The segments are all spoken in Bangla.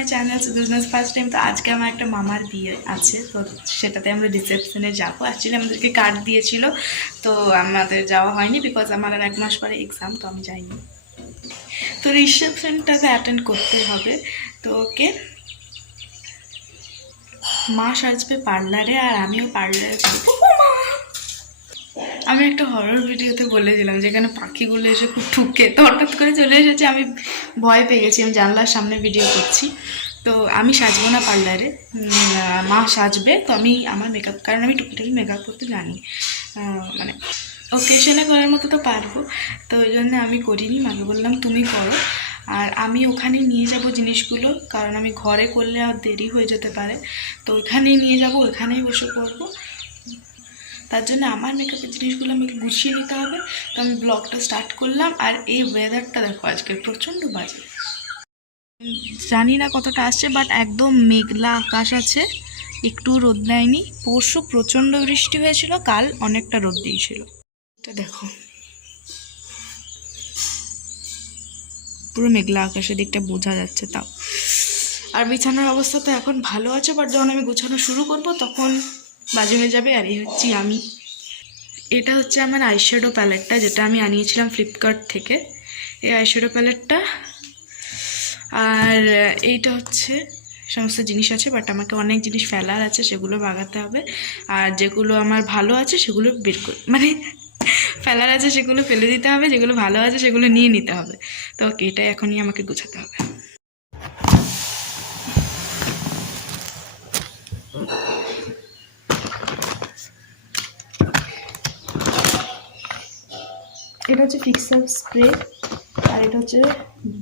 My channel business first time. তো আজকে আমার একটা মামার বিয়ে আছে, তো সেটাতে আমরা রিসেপশনে যাবো। অ্যাকচুয়ালি আমাদেরকে কার্ড দিয়েছিল, তো আমাদের যাওয়া হয়নি বিকজ আমার আর 1 মাস পরে এক্সাম, তো আমি যাইনি। তো রিসেপশনটাতে অ্যাটেন্ড করতে হবে। তো ওকে মা সাজবে পার্লারে আর আমিও পার্লারে যাবো। আমি একটা হরর ভিডিওতে বলেছিলাম যেখানে পাখিগুলো এসে খুব ঠুকে, তো হঠাৎ করে চলে এসেছে, আমি ভয় পেয়ে গেছি। আমি জানলার সামনে ভিডিও করছি, তো আমি সাজবো না পার্লারে, মা সাজবে। তো আমি আমার মেকআপ, কারণ আমি টুকিটাকি মেকআপ করতে জানি, মানে ওকেশনে করার মতো তো পারবো, তো ওই জন্য আমি করিনি। মাকে বললাম তুমি করো, আর আমি ওখানে নিয়ে যাব জিনিসগুলো, কারণ আমি ঘরে করলে আর দেরি হয়ে যেতে পারে, তো ওইখানেই নিয়ে যাব, ওইখানেই বসে করবো। তার জন্য আমার মেকআপের জিনিসগুলো আমাকে গুছিয়ে নিতে হবে। তো আমি ব্লগটা স্টার্ট করলাম। আর এই ওয়েদারটা দেখো, আজকে প্রচণ্ড বাজে, জানি না কতটা আসছে, বাট একদম মেঘলা আকাশ আছে, একটু রোদ দেয়নি। পরশু প্রচণ্ড বৃষ্টি হয়েছিল, কাল অনেকটা রোদ দিয়েছিল। তো দেখো পুরো মেঘলা আকাশের দিকটা বোঝা যাচ্ছে তাও। আর বিছানার অবস্থা তো এখন ভালো আছে, বাট যখন আমি গোছানো শুরু করব তখন বাজে হয়ে যাবে। আর এই হচ্ছি আমি। এটা হচ্ছে আমার আইশ্যাডো প্যালেটটা, যেটা আমি আনিয়েছিলাম ফ্লিপকার্ট থেকে, এই আইশ্যাডো প্যালেটটা। আর এইটা হচ্ছে সমস্ত জিনিস আছে, বাট আমাকে অনেক জিনিস ফেলার আছে, সেগুলো বাগাতে হবে। আর যেগুলো আমার ভালো আছে সেগুলো বের করে, মানে ফেলার আছে সেগুলো ফেলে দিতে হবে, যেগুলো ভালো আছে সেগুলো নিয়ে নিতে হবে। তো এটাই এখনই আমাকে গোছাতে হবে। এটা হচ্ছে ফিক্সার স্প্রে, আর এটা হচ্ছে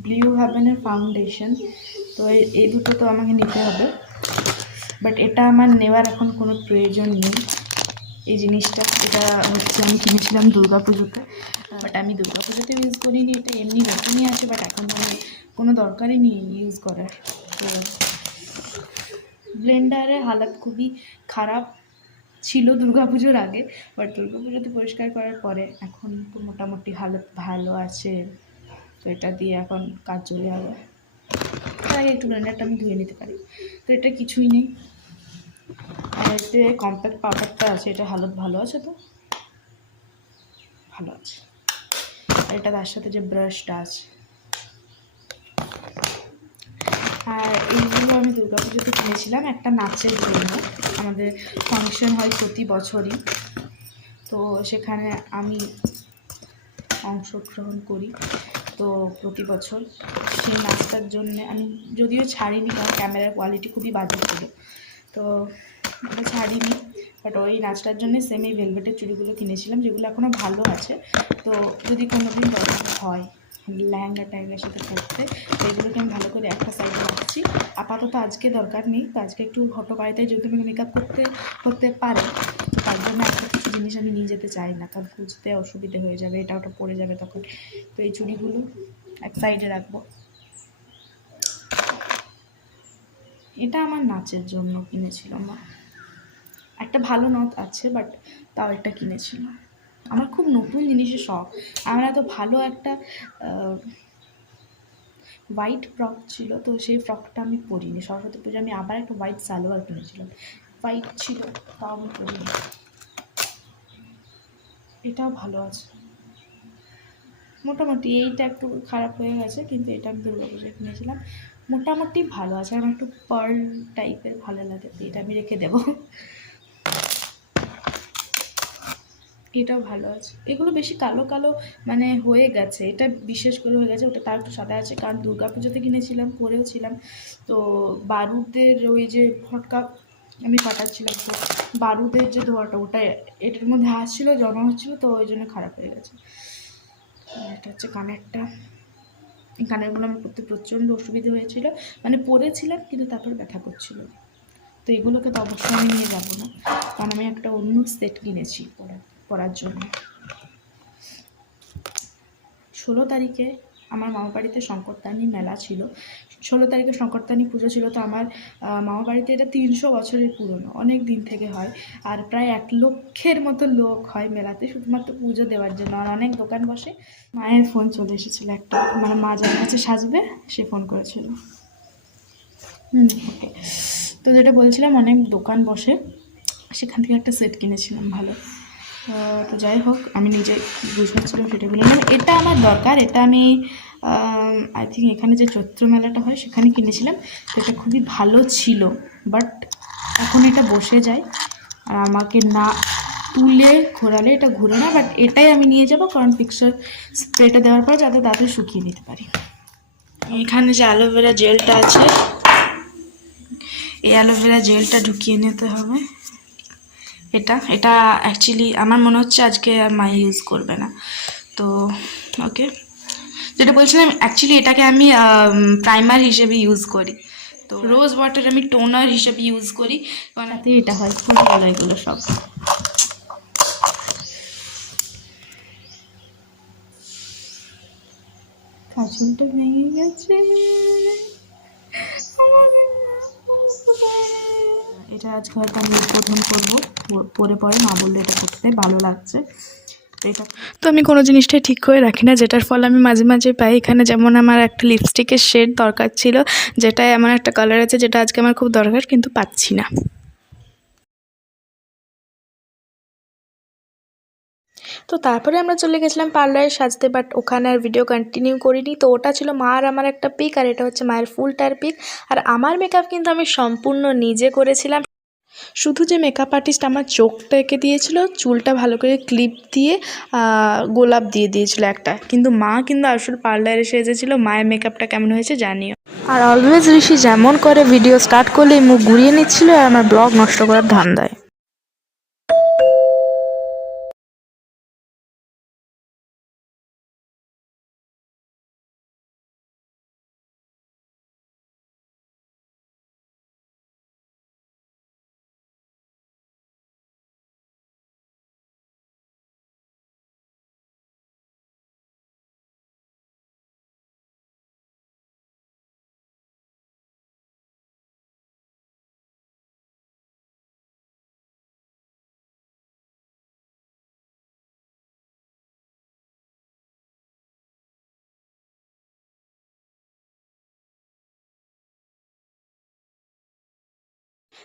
ব্লু হেভেনের ফাউন্ডেশন। তো এই দুটো তো আমাকে নিতে হবে, বাট এটা আমার নেওয়ার এখন কোনো প্রয়োজন নেই। এই জিনিসটা, এটা হচ্ছে আমি কিনেছিলাম দুর্গা পুজোতে, বাট আমি দুর্গা পুজোতে ইউজ করিনি, এটা এমনি নতুনই আছে, বাট এখন মানে কোনো দরকারই নেই ইউজ করার। তো ব্লেন্ডারের হালাত খুবই খারাপ ছিল দুর্গাপুজোর আগে, বাট দুর্গাপুজোতে পরিষ্কার করার পরে এখন তো মোটামুটি হালত ভালো আছে। তো এটা দিয়ে এখন কাজ চলে যাবে। তার আগে একটু ব্লেন্ডারটা আমি ধুয়ে নিতে পারি। তো এটা কিছুই নেই। আর এতে কম্প্যাক্ট পাউডারটা আছে, এটা হালত ভালো আছে, তো ভালো আছে। আর এটা তার সাথে যে ব্রাশটা আছে। আর এইগুলো আমি দুর্গাপুজোতে কিনেছিলাম একটা নাচের জন্য। আমাদের ফাংশন হয় প্রতি বছরই, তো সেখানে আমি অংশগ্রহণ করি। তো প্রতি বছর সেই নাচটার জন্যে আমি যদিও ছাড়িনি, কারণ ক্যামেরার কোয়ালিটি খুবই বাজে ছিল, তো ওটা ছাড়িনি। বাট ওই নাচটার জন্যে সেম এই ভেলভেটের চুড়িগুলো কিনেছিলাম, যেগুলো এখনও ভালো আছে। তো যদি কোনো দিন দরকার হয় লেহেঙ্গা ট্যাঙ্গার সাথে পরতে, তো এগুলোকে আমি ভালো করে একটা সাইডে রাখছি। আপাতত আজকে দরকার নেই, তো আজকে একটু হটো বাড়িতে যদি আমি মেকআপ করতে পারে, তো তার জন্য একটা কিছু জিনিস আমি নিয়ে যেতে চাই না, কারণ খুঁজতে অসুবিধে হয়ে যাবে, এটা ওটা পড়ে যাবে তখন। তো এই চুড়িগুলো এক সাইডে রাখবো। এটা আমার নাচের জন্য কিনেছিলাম, একটা ভালো নথ আছে, বাট তাও একটা কিনেছিলাম। আমার খুব নতুন জিনিসের শখ। আমার এত ভালো একটা হোয়াইট ফ্রক ছিল, তো সেই ফ্রকটা আমি পরিনি। সরস্বতী পুজো আমি আবার একটা হোয়াইট সালোয়ার কিনেছিলাম, হোয়াইট ছিল, তাও আমি পরিনি। এটাও ভালো আছে মোটামুটি। এইটা একটু খারাপ হয়ে গেছে, কিন্তু এটা আমি দুর্গা পুজোয় কিনেছিলাম, মোটামুটি ভালো আছে। আমার একটু পার্ল টাইপের ভালো লাগে, তো এটা আমি রেখে দেবো। এটাও ভালো আছে। এগুলো বেশি কালো কালো মানে হয়ে গেছে, এটা বিশেষ করে হয়ে গেছে, ওটা তার একটু সাদা আছে, কারণ দুর্গা পুজোতে কিনেছিলাম, পরেও ছিলাম। তো বারুদের ওই যে ফটকা আমি ফাটাচ্ছিলাম, তো বারুদের যে ধোঁয়াটা ওটা এটার মধ্যে আসছিলো, জমা হচ্ছিলো, তো ওই জন্য খারাপ হয়ে গেছে। এটা হচ্ছে কানেরটা। এই কানেরগুলো আমার পরতে প্রচণ্ড অসুবিধে হয়েছিল, মানে পরেছিলাম কিন্তু তারপর ব্যথা করছিল। তো এগুলোকে তো অবশ্যই আমি নিয়ে যাবো না, কারণ আমি একটা অন্য সেট কিনেছি পরার জন্য। 16 তারিখে আমার মামা বাড়িতে শঙ্করতানি মেলা ছিল, 16 তারিখে শঙ্করতানি পুজো ছিল। তো আমার মামা বাড়িতে এটা 300 বছরের পুরনো, অনেক দিন থেকে হয়। আর প্রায় 1 লক্ষের মতো লোক হয় মেলাতে, শুধুমাত্র পুজো দেওয়ার জন্য। আর অনেক দোকান বসে। মায়ের ফোন চলে এসেছিলো একটা, মানে মা যার কাছে সাজবে সে ফোন করেছিল। ওকে। তো যেটা বলছিলাম, অনেক দোকান বসে, সেখান থেকে একটা সেট কিনেছিলাম ভালো। তো যাই হোক, আমি নিজে বুঝেছিলাম সেটা বলে, মানে এটা আমার দরকার, এটা আমি আই থিঙ্ক এখানে যে চৈত্র মেলাটা হয় সেখানে কিনেছিলাম। তো এটা খুবই ভালো ছিল, বাট এখন এটা বসে যায় আর আমাকে না তুলে ঘোরালে এটা ঘুরে না। বাট এটাই আমি নিয়ে যাব, কারণ পিক্সার স্প্রেটা দেওয়ার পর যাতে তাড়াতাড়ি শুকিয়ে নিতে পারি। এখানে যে অ্যালোভেরা জেলটা আছে, এই অ্যালোভেরা জেলটা ঢুকিয়ে নিতে হবে। এটা অ্যাকচুয়ালি আমার মনে হচ্ছে আজকে আর মা ইউজ করবে না। তো ওকে, যেটা বলছিলাম, অ্যাকচুয়ালি এটাকে আমি প্রাইমার হিসেবে ইউজ করি। তো রোজ ওয়াটার আমি টোনার হিসেবে ইউজ করি, কারণ এটা হয় খুব ভালো এগুলো সব। কাজলটা ভেঙে গেছে। এটা আজকে হয়তো আমি উদ্বোধন করবো, পরে মা বললে এটা করতে ভালো লাগছে। তো আমি কোনো জিনিসটাই ঠিক করে রাখি না, যেটার ফল আমি মাঝে মাঝে পাই। এখানে যেমন আমার একটা লিপস্টিকের শেড দরকার ছিল, যেটায় আমার একটা কালার আছে, যেটা আজকে আমার খুব দরকার, কিন্তু পাচ্ছি না। তো তারপরে আমরা চলে গেছিলাম পার্লারে সাজতে, বাট ওখানে আর ভিডিও কন্টিনিউ করিনি। তো ওটা ছিল মা আর আমার একটা পিক, আর এটা হচ্ছে মায়ের ফুলটার পিক। আর আমার মেকআপ কিন্তু আমি সম্পূর্ণ নিজে করেছিলাম। শুধু যে মেকআপ আর্টিস্ট আমার চোখটা এঁকে দিয়েছিল, চুলটা ভালো করে ক্লিপ দিয়ে গোলাপ দিয়ে দিয়েছিল একটা, কিন্তু মা কিন্তু আসল পার্লারে সেজেছিল। মায়ের মেকআপটা কেমন হয়েছে জানিও। আর অলওয়েজ ঋষি যেমন করে, ভিডিও স্টার্ট করলেই মুখ ঘুরিয়ে নিচ্ছিল আর আমার ব্লগ নষ্ট করার ধান্দায়।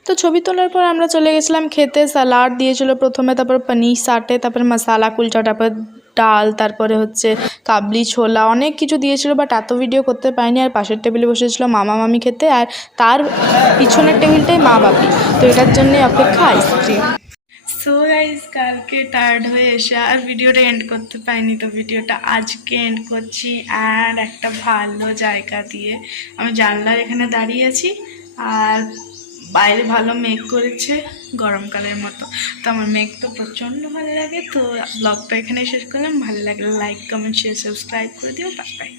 তো ছবি তোলার পর আমরা চলে গেছিলাম খেতে। স্যালাড দিয়েছিল প্রথমে, তারপর পনির সাটে, তারপরে মশালা কুলচা, তারপর ডাল, তারপরে হচ্ছে কাবলি ছোলা, অনেক কিছু দিয়েছিল, বাট এত ভিডিও করতে পারিনি। আর পাশের টেবিলে বসেছিল মামা মামি খেতে, আর তার পিছনের টেবিলটাই মা বাপি। তো এটার জন্যে অপেক্ষা আইসক্রিম। সো গাইজ, কালকে টায়ার্ড হয়ে এসে আর ভিডিওটা এন্ড করতে পারিনি, তো ভিডিওটা আজকে এন্ড করছি। আর একটা ভালো জায়গা দিয়ে, আমি জানলার এখানে দাঁড়িয়ে আছি, আর বাইরে ভালো মেঘ করেছে, গরমকালের মতো। তো আমার মেঘ তো প্রচণ্ড ভালো লাগে। তো ব্লগটা এখানে শেষ করলাম। ভালো লাগলে লাইক, কমেন্ট, শেয়ার, সাবস্ক্রাইব করে দিও। Bye bye.